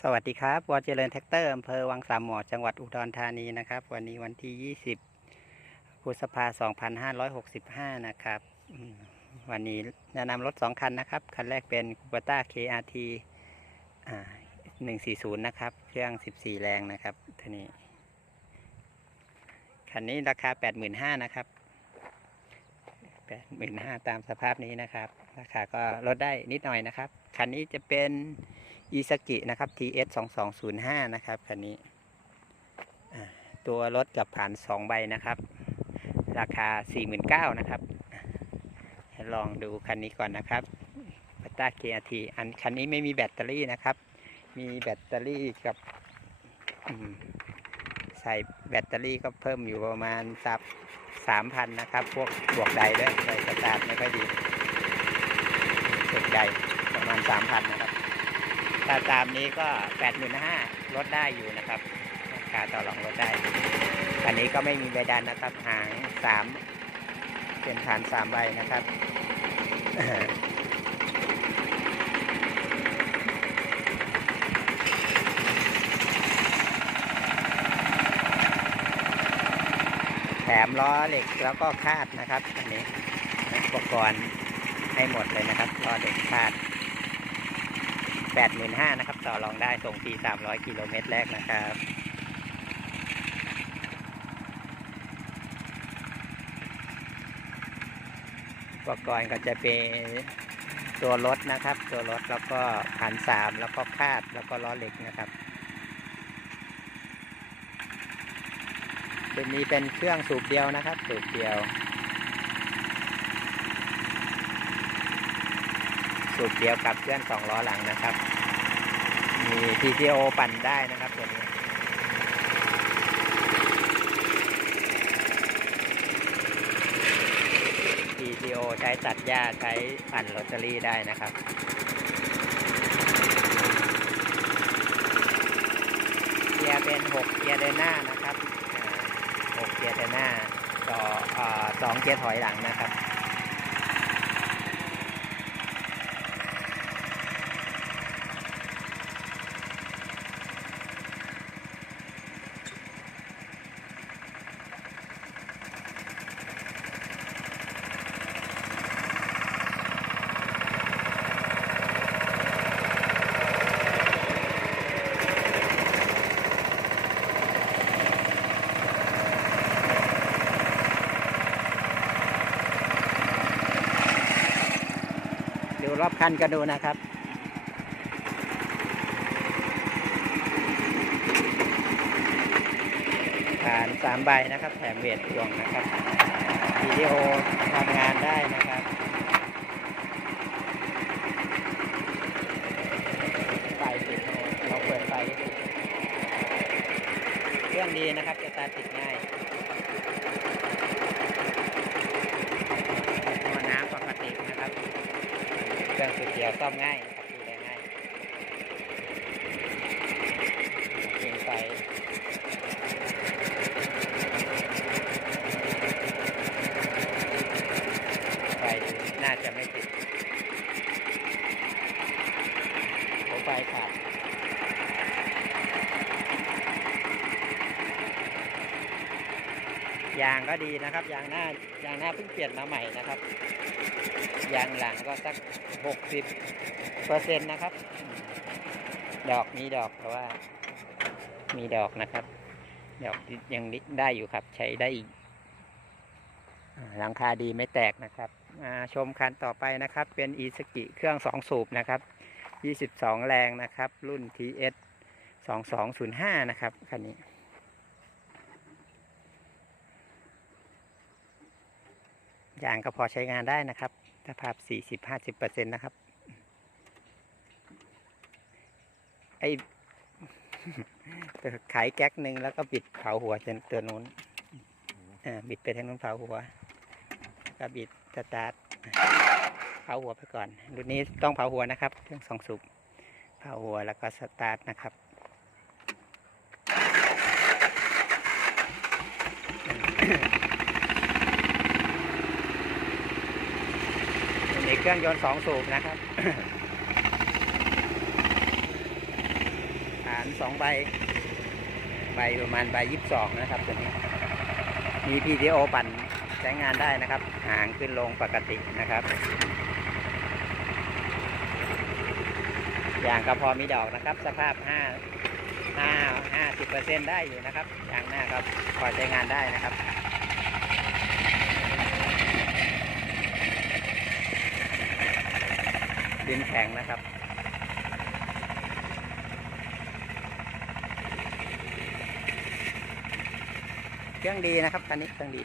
สวัสดีครับวอเจริญแท็กเตอร์อำเภอวังสามหมอจังหวัดอุดรธานีนะครับ วันนี้วันที่ 20พฤษภา2565 นะครับ วันนี้แนะนำรถ 2 คันนะครับ คันแรกเป็นคูปต้า KRT อ่า140 นะครับ เครื่อง 14 แรงนะครับทีนี้ คันนี้ราคา 85,000 นะครับ 85,000 ตามสภาพนี้นะครับ ราคาก็ลดได้นิดหน่อยนะครับ คันนี้จะเป็น อีซากินะครับ TS 2 2 0 5นะครับคันนี้ตัวรถกับผ่าน 2 ใบนะครับ ราคา 49,000นะครับ ลองดูคันนี้ก่อนนะครับปัตตาเกียทีอันคันนี้ไม่มีแบตเตอรี่นะครับ มีแบตเตอรี่กับใส่แบตเตอรี่ก็เพิ่มอยู่ประมาณสับสามพันนะครับ พวกบวกใดด้วยใส่สตาร์ทไม่ค่อยดีบวกใดประมาณสามพันนะครับ ถ้าตามนี้ก็แปดหมื่นห้าลดได้อยู่นะครับราคาต่อรองลดได้ อันนี้ก็ไม่มีใบดันนะครับ หางสามเป็นฐานสามใบนะครับแถมล้อเหล็กแล้วก็คาดนะครับ อันนี้อุปกรณ์ให้หมดเลยนะครับล้อเหล็กคาด แปดหมื่นห้านะครับ ต่อรองได้ส่งฟรีสามร้อยกิโลเมตรแรกนะครับอุปกรณ์ก็จะเป็นตัวรถนะครับ ตัวรถแล้วก็ขันสามแล้วก็คาดแล้วก็ล้อเหล็กนะครับตัวนี้เป็นเครื่องสูบเดียวนะครับ สูบเดียว สูบเดียวกับเคลื่อนสองล้อหลังนะครับ มี PTO ปั่นได้นะครับตัวนี้ PTO ใช้ตัดหญ้าใช้ปั่นลอตเตอรี่ได้นะครับ เกียร์เป็น 6 เกียร์เดินหน้านะครับอ่า6เกียร์เดินหน้าต่อสองเกียร์ถอยหลังนะครับ รอบคันกันดูนะครับฐานสามใบนะครับ แถมเวทดวงนะครับวิดีโอทำงานได้นะครับ ไฟติดเราเปิดไฟเครื่องดีนะครับจะตาร์ทติดง่ายตัวน้ำปกตินะครับ เครื่องสุดเดียวซ่อมง่ายครับดูแลง่ายเพียงไฟไฟน่าจะไม่ติดหัวไฟขาดยาง ก็ดีนะครับ ยางหน้ายางหน้าเพิ่งเปลี่ยนมาใหม่นะครับ ยางหลังก็สักหกสิบเปอร์เซ็นต์นะครับ ดอกมีดอกแต่ว่า มีดอกนะครับ ดอกยังได้อยู่ครับ ใช้ได้อีกหลังคาดีไม่แตกนะครับชมคันต่อไปนะครับ เป็นอีสกิเครื่องสองสูบนะครับ 22 แรงนะครับ รุ่น TS 2205 นะครับคันนี้ ยางก็พอใช้งานได้นะครับสภาพ 40-50%นะครับ ไอขายแก๊กหนึ่งแล้วก็บิดเผาหัวจนตัวนู้นบิดไปทางนู้นเผาหัว ก็บิดสตาร์ทเผาหัวไปก่อน รุ่นนี้ต้องเผาหัวนะครับเครื่องสองสูบเผาหัวแล้วก็สตาร์ทนะครับมี เครื่องยนต์สองสูบนะครับสองใบ ใบประมาณใบยี่สิบสองนะครับตัวนี้ มี PTO ปั่นใช้งานได้นะครับ หางขึ้นลงปกตินะครับอย่างก็พอมีดอกนะครับ สภาพ5 5 50เปอร์เซ็นได้อยู่นะครับอย่างหน้าครับพอใช้งานได้นะครับ ดินแข็งนะครับ เครื่องดีนะครับคันนี้เครื่องดี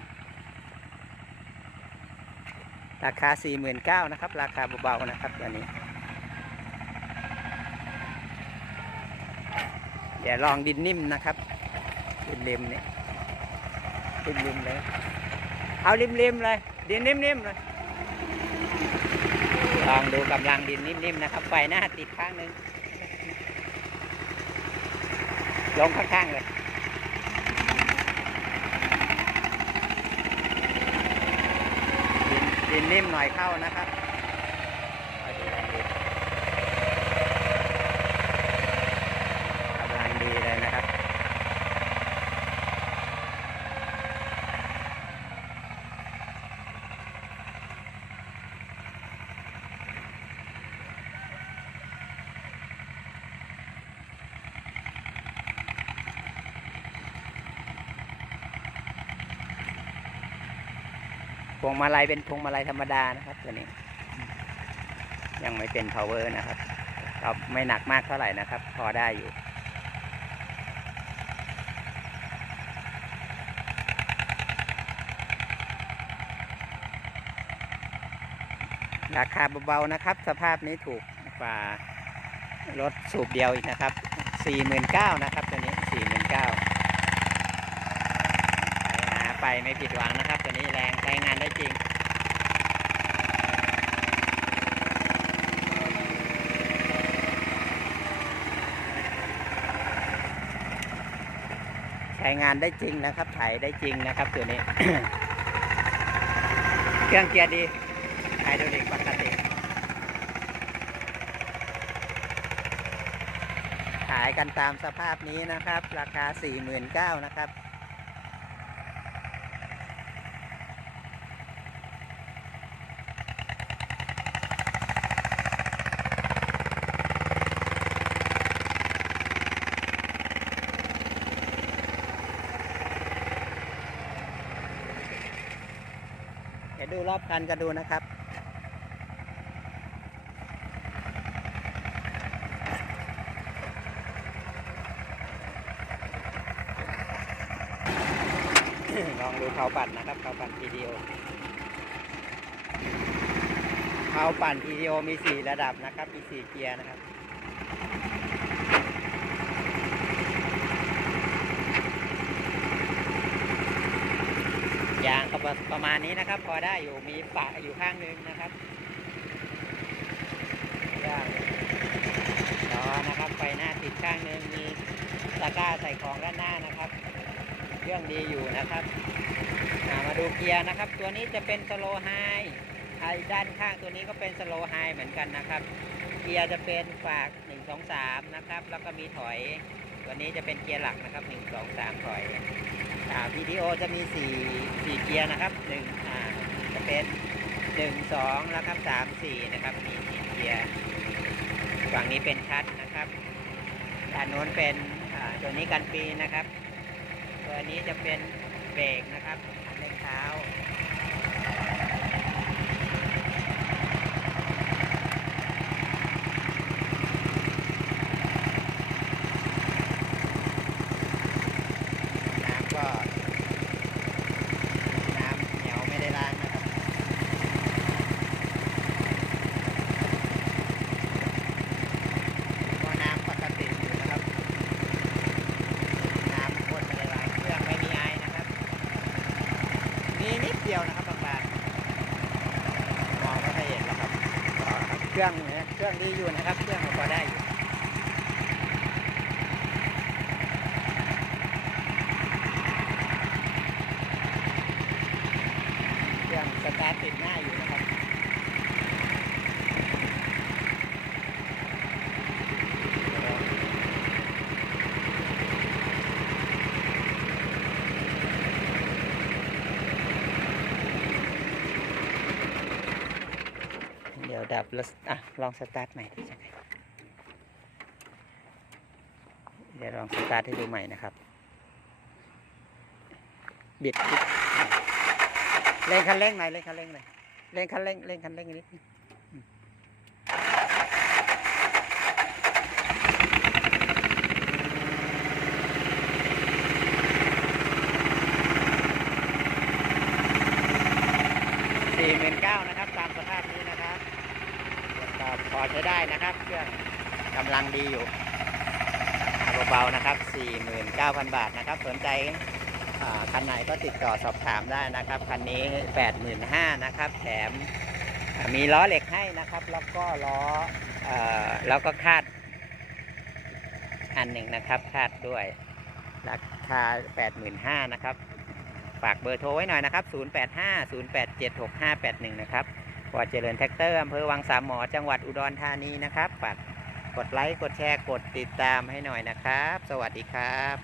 ราคา 49,000นะครับ ราคาเบาๆนะครับอันนี้ เดี๋ยวลองดินนิ่มนะครับดินริมเนี่ยดินริมเลย เอาริมริมๆเลยดินนิ่มๆเลย ลองดูกำลังดินนิ่มๆนะครับ ไฟหน้าติดข้างนึง ลงข้างๆเลยดินดินนิ่มหน่อยเข้านะครับเอาดูลองดูกำลังดีเลยนะครับ พ วงมาลัยเป็นพวงมาลัยธรรมดานะครับ ตัวนี้ ยังไม่เป็น power นะครับก็ไม่หนักมากเท่าไหร่นะครับ พอได้อยู่ราคาเบาๆนะครับ สภาพนี้ถูกกว่ารถสูบเดียวอีกนะครับ 49,000นะครับ ตัวนี้ 49,000 ไปไม่ผิดหวังนะครับ ตัวนี้แรงใช้งานได้จริงใช้งานได้จริงนะครับถ่ายได้จริงนะครับตัวนี้ เครื่องเกียร์ดีไฮดรอลิกปกติขายกันตามสภาพนี้นะครับ ราคา 49,000นะครับ รอบคันกันดูนะครับลองดูเขาปั่นนะครับเขาปั่นทีเดียวเขาปั่นทีเดียวมีสี่ระดับนะครับ มีสี่เกียร์นะครับ ยาง ก็ประมาณนี้นะครับ พอได้อยู่มีปะอยู่ข้างหนึงนะครับยางล้อนะครับไฟหน้าติดข้างหนึงมีตะกร้าใส่ของด้านหน้านะครับเครื่องดีอยู่นะครับามาดูเกียร์นะครับ ตัวนี้จะเป็นสโลไฮไอด้านข้างตัวนี้ก็เป็นสโลไฮเหมือนกันนะครับเกียร์จะเป็นฝาก1 2 3นะครับแล้วก็มีถอย ตัวนี้จะเป็นเกียร์หลักนะครับ 1 2 3 ถอยอ่าวิ ดีโอจะมี4 4เกียร์นะครับ1อ่าจะเป็น1 2แล้วครับ3 4นะครับมี4เกียร์ฝั่งนี้เป็นคัทนะครับด้านโน้นเป็นอ่าตัวนี้กันปีนะครับ ตัวนี้จะเป็นเบรกนะครับอันเล็กเท้า น้ำก็น้ำเหนียวไม่ได้ล้างนะครับ ก็น้ำปกติอยู่นะครับ น้ำข้นไม่ได้ล้างเครื่องไม่มีไอนะครับ มีนิดเดียวนะครับบางๆมองไม่ค่อยเห็นหรอกครับก็เค รื่องเนี่ยเครื่องดีอยู่นะครับ เครื่องก็พอได้อยู่เครื่องสตาร์ทติดหน้าอยู่นะครับ ดับแล้วอะลองสตาร์ทใหม่ดิจะไงเดี๋ยวลองสตาร์ทให้ดูใหม่นะครับบิดเร่งคันเร่งหน่อยเร่งคันเร่งหน่อยเร่งคันเร่งเร่งคันเร่งนิดสี่หมื่นเก้านะครับ ตามสภาพนี้นะครับก็พ อใช้ได้นะครับ เครื่องกำลังดีอยู่เบาๆนะครับ 49,000 บาทนะครับ สนใจคันไหนก็ติดต่อสอบถามได้นะครับ คันนี้ 85,000นะครับ แถมมีล้อเหล็กให้นะครับ แล้วก็ล้ออแล้วก็คาด อันหนึ่งนะครับคาดด้วย ราคา 85,000นะครับ ฝากเบอร์โทรไว้หน่อยนะครับ 0850876581 นะครับ ปอเจริญแท็กเตอร์อำเภอวังสามหมอจังหวัดอุดรธานีนะครับฝากกดไลค์กดแชร์กดติดตามให้หน่อยนะครับ สวัสดีครับ